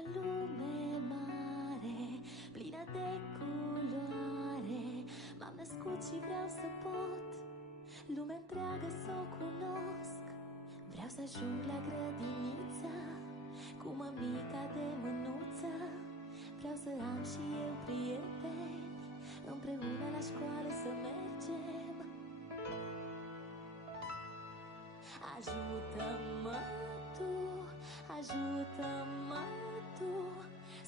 într-o lume mare, plină de culoare. M-am născut și vreau să pot lumea întreagă să o cunosc. Vreau să ajung la grădinița cu mămica de mânuță. Vreau să am și eu prieteni, împreună la școală să mergem. Ajută-mă tu, ajută-mă tu.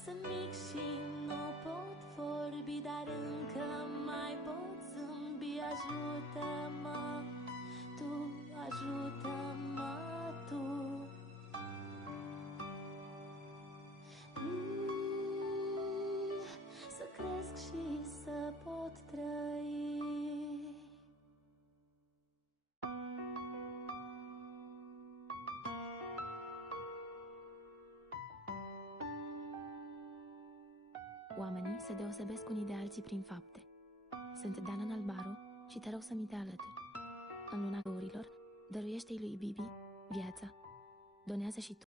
Sunt mic și nu pot vorbi, dar încă mai pot zâmbi. Ajută-mă tu, ajută-mă tu. Să cresc și să pot trăi. Oamenii se deosebesc unii de alții prin fapte. Sunt Dana Nalbaru și te rog să mi te alături. În luna găurilor, dăruiește-i lui Bibi viața. Donează și tu.